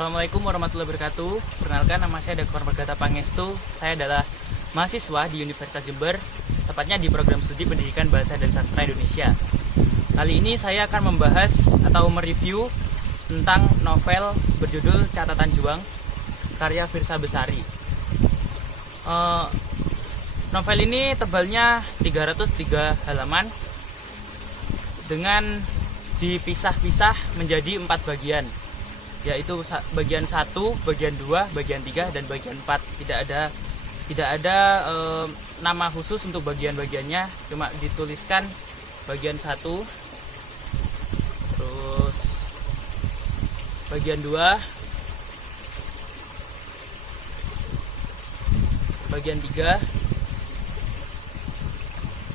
Assalamualaikum warahmatullahi wabarakatuh. Perkenalkan, nama saya Dr. Magata Pangestu. Saya adalah mahasiswa di Universitas Jember, tepatnya di program studi Pendidikan Bahasa dan Sastra Indonesia. Kali ini saya akan membahas atau mereview tentang novel berjudul Catatan Juang karya Firsa Besari. Novel ini tebalnya 303 halaman dengan dipisah-pisah menjadi 4 bagian, yaitu bagian 1, bagian 2, bagian 3, dan bagian 4. Tidak ada nama khusus untuk bagian-bagiannya, cuma dituliskan bagian 1, terus bagian 2, bagian 3,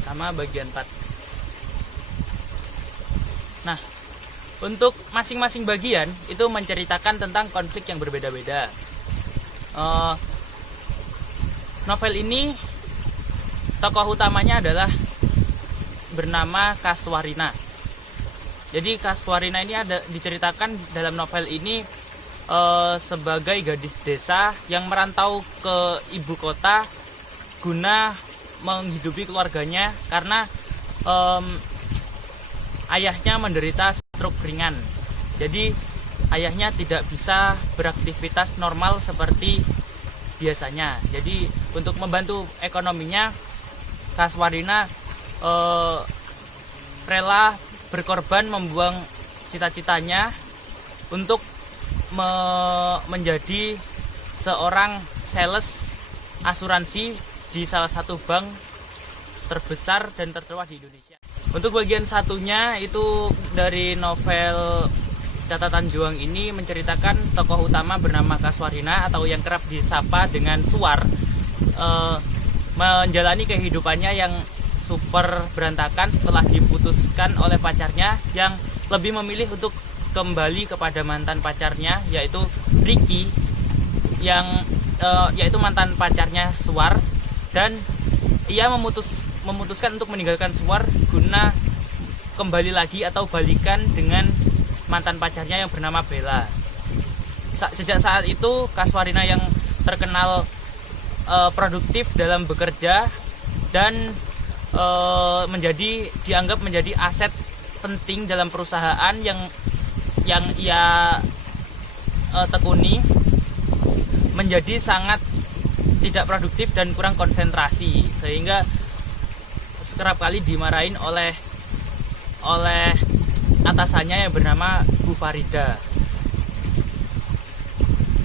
sama bagian 4. Nah, untuk masing-masing bagian itu menceritakan tentang konflik yang berbeda-beda. Novel ini tokoh utamanya adalah bernama Kaswarina. Jadi Kaswarina ini diceritakan dalam novel ini sebagai gadis desa yang merantau ke ibu kota guna menghidupi keluarganya karena ayahnya menderita stroke ringan. Jadi ayahnya tidak bisa beraktivitas normal seperti biasanya. Jadi untuk membantu ekonominya, Kaswarina rela berkorban, membuang cita-citanya untuk menjadi seorang sales asuransi di salah satu bank terbesar dan tertua di Indonesia. Untuk bagian satunya itu dari novel Catatan Juang ini menceritakan tokoh utama bernama Kaswarina atau yang kerap disapa dengan Suar, menjalani kehidupannya yang super berantakan setelah diputuskan oleh pacarnya yang lebih memilih untuk kembali kepada mantan pacarnya, yaitu Ricky, yaitu mantan pacarnya Suar, dan ia memutuskan untuk meninggalkan Suar guna kembali lagi atau balikan dengan mantan pacarnya yang bernama Bella. Sejak saat itu Kaswarina yang terkenal produktif dalam bekerja dan dianggap menjadi aset penting dalam perusahaan yang ia tekuni, menjadi sangat tidak produktif dan kurang konsentrasi, sehingga kerap kali dimarahin oleh atasannya yang bernama Bu Farida.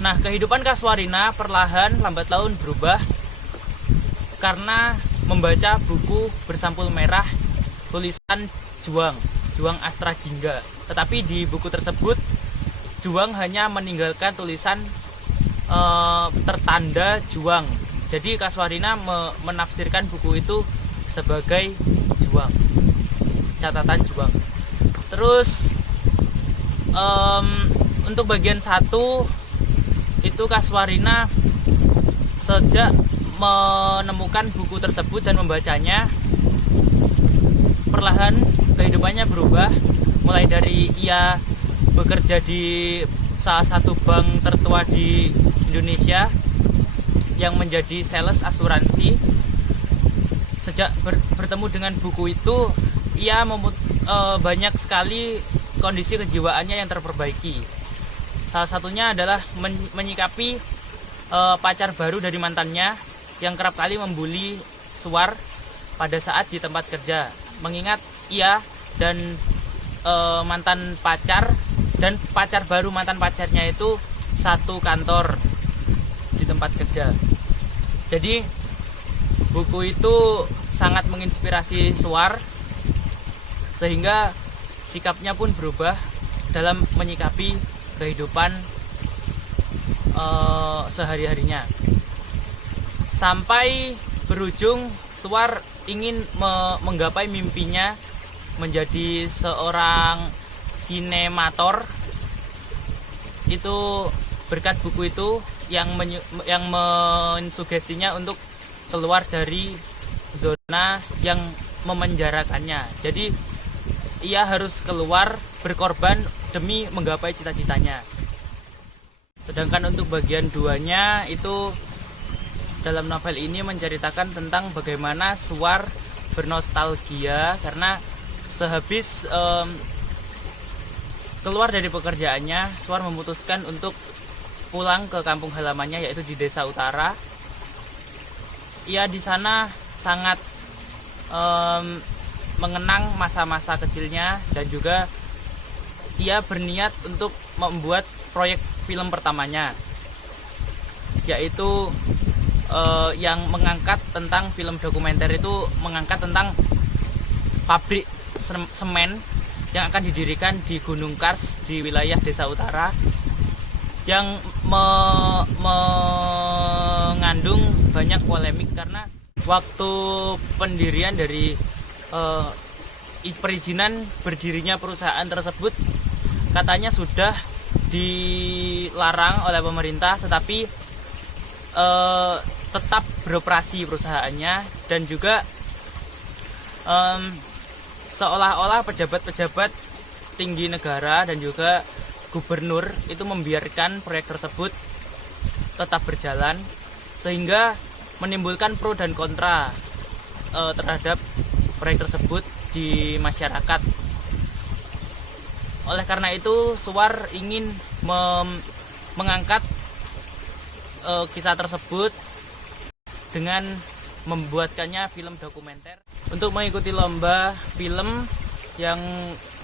Nah, kehidupan Kaswarina perlahan lambat laun berubah karena membaca buku bersampul merah tulisan Juang Astra Jingga. Tetapi di buku tersebut Juang hanya meninggalkan tulisan tertanda Juang. Jadi Kaswarina menafsirkan buku itu sebagai Juang, Catatan Juang. Terus untuk bagian 1 itu Kaswarina sejak menemukan buku tersebut dan membacanya, perlahan kehidupannya berubah, mulai dari ia bekerja di salah satu bank tertua di Indonesia yang menjadi sales asuransi. Sejak bertemu dengan buku itu, ia banyak sekali kondisi kejiwaannya yang terperbaiki. Salah satunya adalah menyikapi pacar baru dari mantannya yang kerap kali membuli Suar pada saat di tempat kerja. Mengingat ia dan mantan pacar dan pacar baru mantan pacarnya itu satu kantor di tempat kerja. Jadi buku itu sangat menginspirasi Suar, sehingga sikapnya pun berubah dalam menyikapi kehidupan sehari-harinya. Sampai berujung Suar ingin menggapai mimpinya menjadi seorang sinemator. Itu berkat buku itu yang mensugestinya untuk keluar dari zona yang memenjarakannya. Jadi ia harus keluar berkorban demi menggapai cita-citanya. Sedangkan untuk bagian 2-nya itu dalam novel ini menceritakan tentang bagaimana Suar bernostalgia karena sehabis keluar dari pekerjaannya, Suar memutuskan untuk pulang ke kampung halamannya, yaitu di Desa Utara. Ia di sana sangat mengenang masa-masa kecilnya dan juga ia berniat untuk membuat proyek film pertamanya, yaitu yang mengangkat tentang film dokumenter itu mengangkat tentang pabrik semen yang akan didirikan di Gunung Kars di wilayah Desa Utara, yang mengandung banyak polemik karena waktu pendirian dari perizinan berdirinya perusahaan tersebut katanya sudah dilarang oleh pemerintah, tetapi tetap beroperasi perusahaannya, dan juga seolah-olah pejabat-pejabat tinggi negara dan juga gubernur itu membiarkan proyek tersebut tetap berjalan, sehingga menimbulkan pro dan kontra terhadap proyek tersebut di masyarakat. Oleh karena itu, Suar ingin mengangkat kisah tersebut dengan membuatkannya film dokumenter untuk mengikuti lomba film yang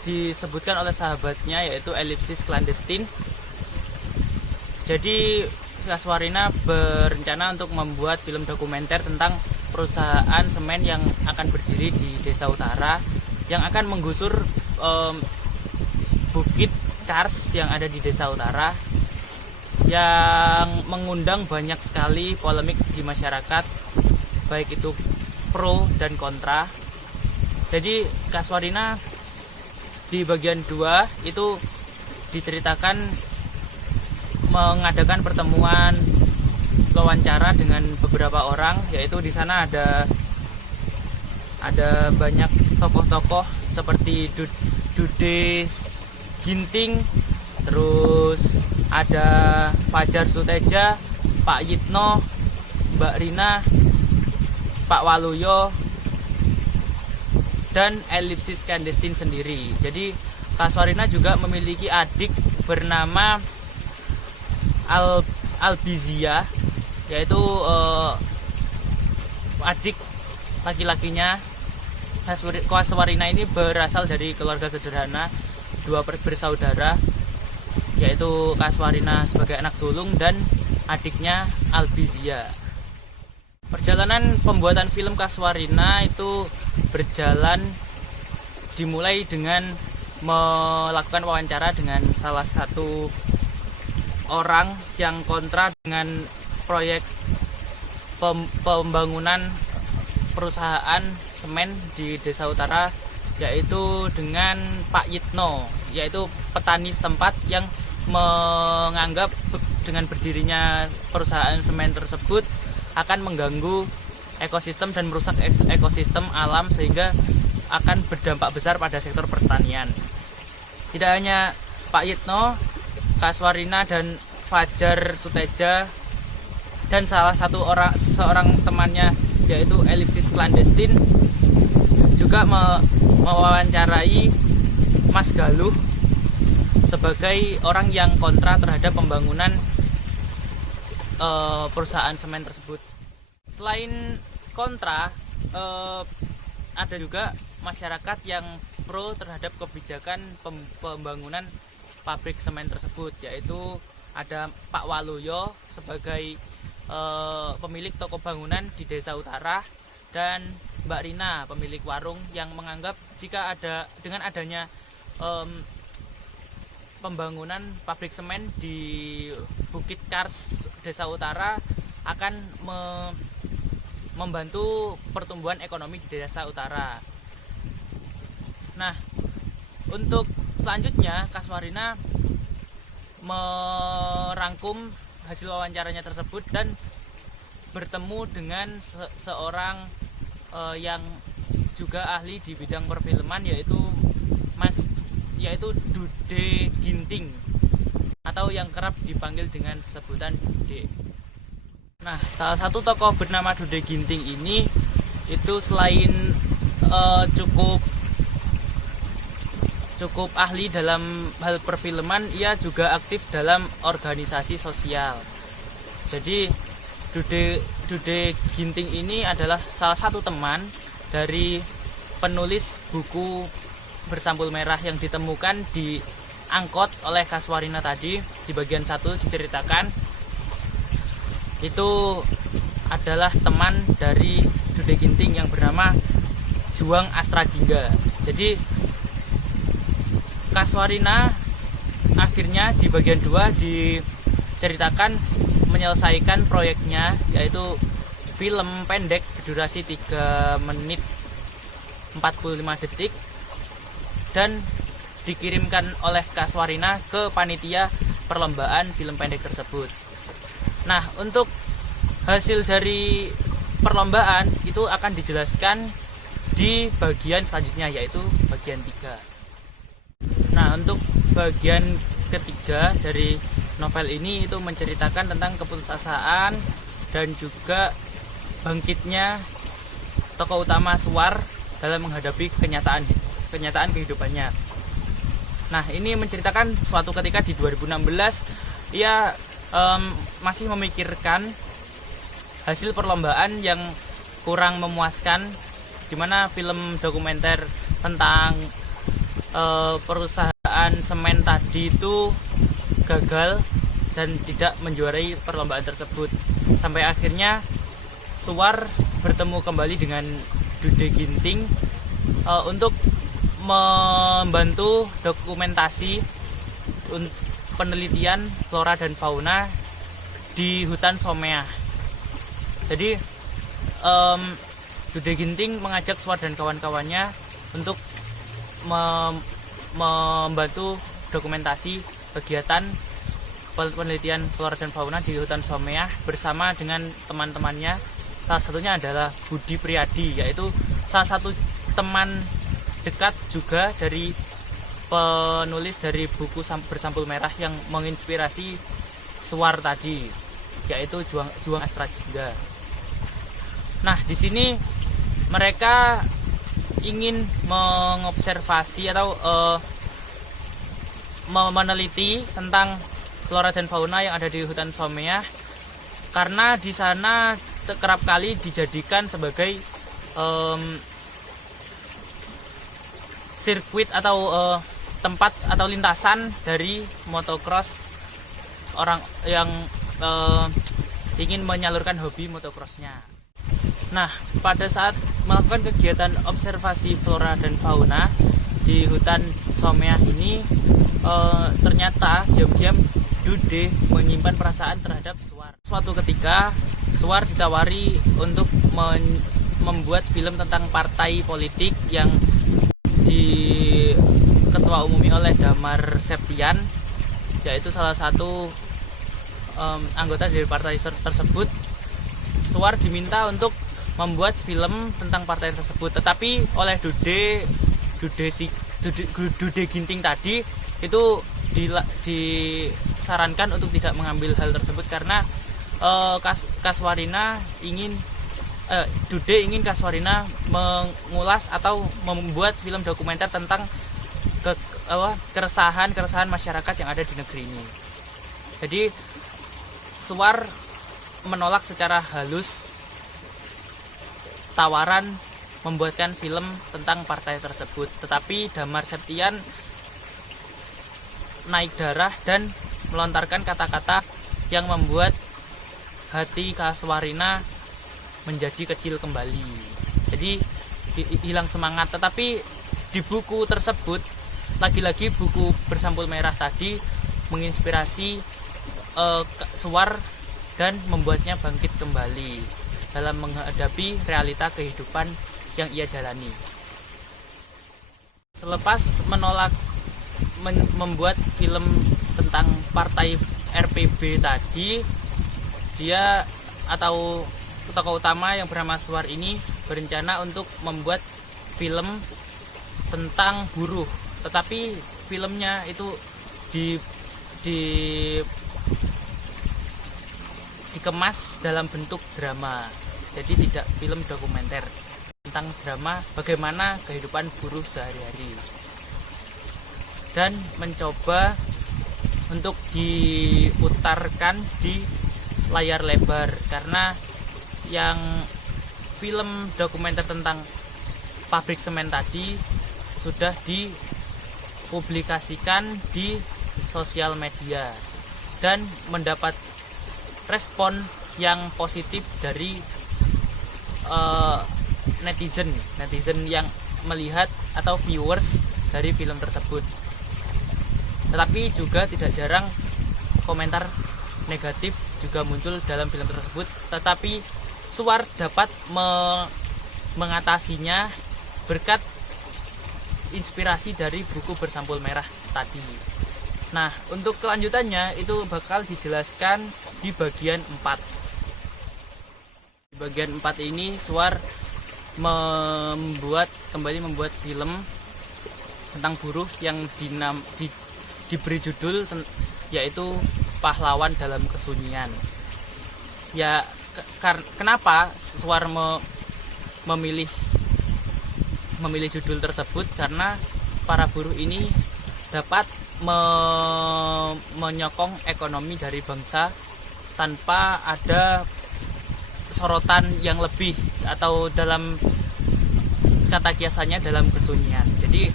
disebutkan oleh sahabatnya, yaitu Elipsis Clandestine. Jadi Kasuarina berencana untuk membuat film dokumenter tentang perusahaan semen yang akan berdiri di Desa Utara, yang akan menggusur Bukit Kars yang ada di Desa Utara, yang mengundang banyak sekali polemik di masyarakat, baik itu pro dan kontra. Jadi Kasuarina di bagian 2 itu diceritakan mengadakan pertemuan wawancara dengan beberapa orang, yaitu di sana ada banyak tokoh-tokoh seperti Dude Ginting, terus ada Fajar Suteja, Pak Yitno, Mbak Rina, Pak Waluyo, dan Elipsis Clandestine sendiri. Jadi Kasuarina juga memiliki adik bernama Albizia, yaitu adik laki-lakinya. Kasuarina ini berasal dari keluarga sederhana, 2 bersaudara, yaitu Kasuarina sebagai anak sulung dan adiknya Albizia. Perjalanan pembuatan film Kasuarina itu berjalan dimulai dengan melakukan wawancara dengan salah satu orang yang kontra dengan proyek pembangunan perusahaan semen di Desa Utara, yaitu dengan Pak Yitno, yaitu petani setempat yang menganggap dengan berdirinya perusahaan semen tersebut akan mengganggu ekosistem dan merusak ekosistem alam, sehingga akan berdampak besar pada sektor pertanian. Tidak hanya Pak Yitno, Kasuarina dan Fajar Suteja dan seorang temannya, yaitu Elipsis Clandestine, juga mewawancarai Mas Galuh sebagai orang yang kontra terhadap pembangunan perusahaan semen tersebut. Selain kontra, ada juga masyarakat yang pro terhadap kebijakan pembangunan pabrik semen tersebut, yaitu ada Pak Waluyo sebagai pemilik toko bangunan di Desa Utara, dan Mbak Rina pemilik warung, yang menganggap jika dengan adanya pembangunan pabrik semen di Bukit Kars Desa Utara akan membantu pertumbuhan ekonomi di Desa Utara. Nah, untuk selanjutnya Kasuarina merangkum hasil wawancaranya tersebut dan bertemu dengan seorang yang juga ahli di bidang perfilman, yaitu Dude Ginting. atau yang kerap dipanggil dengan sebutan Dude. Nah, salah satu tokoh bernama Dude Ginting ini itu selain cukup ahli dalam hal perfilman, ia juga aktif dalam organisasi sosial. Jadi Dude Ginting ini adalah salah satu teman dari penulis buku Bersampul Merah yang ditemukan di angkot oleh Kaswarina tadi. Di bagian 1 diceritakan itu adalah teman dari Dude Ginting yang bernama Juang Astrajingga. Jadi Kaswarina akhirnya di bagian 2 diceritakan menyelesaikan proyeknya, yaitu film pendek berdurasi 3 menit 45 detik dan dikirimkan oleh Kaswarina ke panitia perlombaan film pendek tersebut. Nah, untuk hasil dari perlombaan itu akan dijelaskan di bagian selanjutnya, yaitu bagian 3. Nah, untuk bagian ketiga dari novel ini itu menceritakan tentang keputusasaan dan juga bangkitnya tokoh utama Suwar dalam menghadapi kenyataan kehidupannya. Nah, ini menceritakan suatu ketika di 2016 ia masih memikirkan hasil perlombaan yang kurang memuaskan, di mana film dokumenter tentang perusahaan semen tadi itu gagal dan tidak menjuarai perlombaan tersebut. Sampai akhirnya Suwar bertemu kembali dengan Dude Ginting untuk membantu dokumentasi penelitian flora dan fauna di hutan Someah. Jadi Dude Ginting mengajak Suwar dan kawan-kawannya untuk membantu dokumentasi kegiatan penelitian flora dan fauna di hutan Someah bersama dengan teman-temannya. Salah satunya adalah Budi Priadi, yaitu salah satu teman dekat juga dari penulis dari buku Bersampul Merah yang menginspirasi Suwar tadi, yaitu Juang Astrajingga. Nah, di sini mereka ingin mengobservasi atau meneliti tentang flora dan fauna yang ada di hutan Someah, karena di sana kerap kali dijadikan sebagai sirkuit atau tempat atau lintasan dari motocross orang yang ingin menyalurkan hobi motocrossnya. Nah, pada saat melakukan kegiatan observasi flora dan fauna di hutan Someah ini, ternyata diam-diam Dude menyimpan perasaan terhadap Suwar. Suatu ketika Suwar ditawari untuk membuat film tentang partai politik yang diketua umumi oleh Damar Septian, yaitu salah satu anggota dari partai tersebut. Suwar diminta untuk membuat film tentang partai tersebut, tetapi oleh Dude Ginting tadi itu disarankan untuk tidak mengambil hal tersebut karena Kaswarina ingin Dude ingin Kaswarina mengulas atau membuat film dokumenter tentang keresahan masyarakat yang ada di negeri ini. Jadi Suwar menolak secara halus tawaran membuatkan film tentang partai tersebut, tetapi Damar Septian naik darah dan melontarkan kata-kata yang membuat hati Kaswarina menjadi kecil kembali. Jadi hilang semangat. Tetapi di buku tersebut, lagi-lagi buku Bersampul Merah tadi menginspirasi Suwar dan membuatnya bangkit kembali dalam menghadapi realita kehidupan yang ia jalani. Selepas menolak membuat film tentang partai RPB tadi, dia atau tokoh utama yang bernama Suwar ini berencana untuk membuat film tentang buruh, tetapi filmnya itu dikemas dalam bentuk drama. Jadi tidak film dokumenter tentang drama bagaimana kehidupan buruh sehari-hari, dan mencoba untuk diputarkan di layar lebar, karena yang film dokumenter tentang pabrik semen tadi sudah dipublikasikan di sosial media dan mendapat respon yang positif dari netizen yang melihat atau viewers dari film tersebut. Tetapi juga tidak jarang komentar negatif juga muncul dalam film tersebut, tetapi Suwar dapat mengatasinya berkat inspirasi dari buku bersampul merah tadi. Nah, untuk kelanjutannya itu bakal dijelaskan di bagian 4. Di bagian 4 ini Suwar kembali membuat film tentang buruh yang diberi judul yaitu Pahlawan dalam Kesunyian. Ya, kenapa Suwar memilih judul tersebut? Karena para buruh ini dapat menyokong ekonomi dari bangsa tanpa ada sorotan yang lebih, atau dalam kata kiasannya dalam kesunyian. Jadi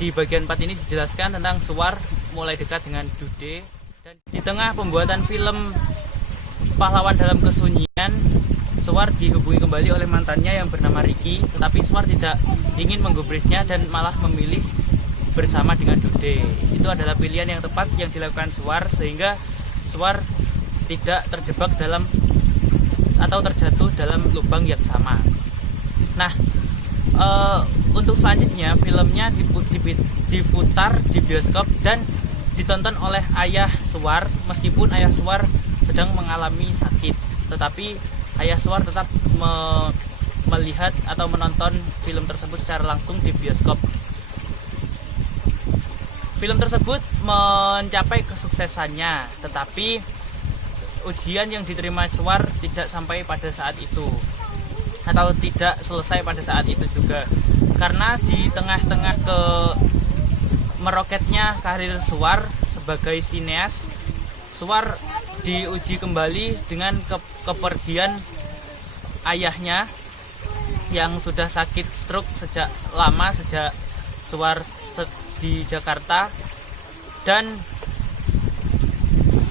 di bagian 4 ini dijelaskan tentang Suwar mulai dekat dengan Dude, dan di tengah pembuatan film Pahlawan dalam Kesunyian, Suwar dihubungi kembali oleh mantannya yang bernama Ricky, tetapi Suwar tidak ingin menggubrisnya dan malah memilih bersama dengan Dude. Itu adalah pilihan yang tepat yang dilakukan Suwar, sehingga Suwar tidak terjebak dalam atau terjatuh dalam lubang yang sama. Nah, untuk selanjutnya filmnya diputar di bioskop dan ditonton oleh ayah Suwar, meskipun ayah Suwar sedang mengalami sakit, tetapi ayah Suwar tetap melihat atau menonton film tersebut secara langsung di bioskop. Film tersebut mencapai kesuksesannya, tetapi ujian yang diterima Suwar tidak sampai pada saat itu, atau tidak selesai pada saat itu juga, karena di tengah-tengah meroketnya karir Suwar sebagai sineas, Suwar diuji kembali dengan kepergian ayahnya yang sudah sakit stroke sejak Suwar di Jakarta, dan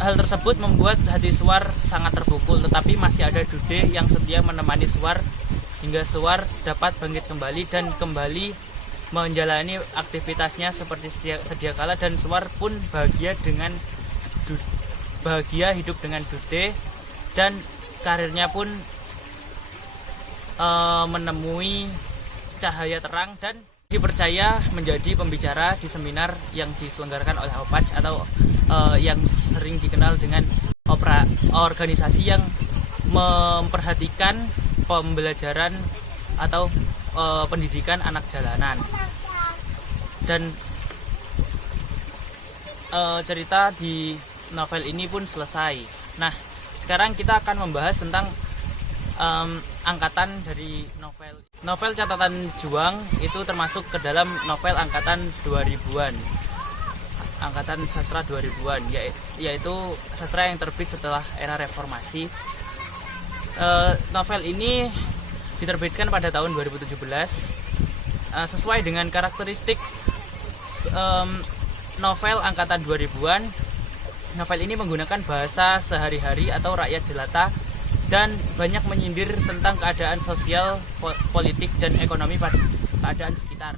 hal tersebut membuat hati Suwar sangat terpukul. Tetapi masih ada Dude yang setia menemani Suwar hingga Suwar dapat bangkit kembali dan kembali menjalani aktivitasnya seperti sedia kala, dan Suwar pun bahagia hidup dengan Dude, dan karirnya pun menemui cahaya terang dan dipercaya menjadi pembicara di seminar yang diselenggarakan oleh OPAJ, atau yang sering dikenal dengan organisasi yang memperhatikan pembelajaran atau pendidikan anak jalanan. Dan cerita di novel ini pun selesai. Nah, sekarang kita akan membahas tentang angkatan dari novel Catatan Juang. Itu termasuk ke dalam novel angkatan 2000-an, angkatan sastra 2000-an, yaitu sastra yang terbit setelah era reformasi. Novel ini diterbitkan pada tahun 2017. Sesuai dengan karakteristik novel angkatan 2000-an, novel ini menggunakan bahasa sehari-hari atau rakyat jelata dan banyak menyindir tentang keadaan sosial, politik, dan ekonomi pada keadaan sekitar.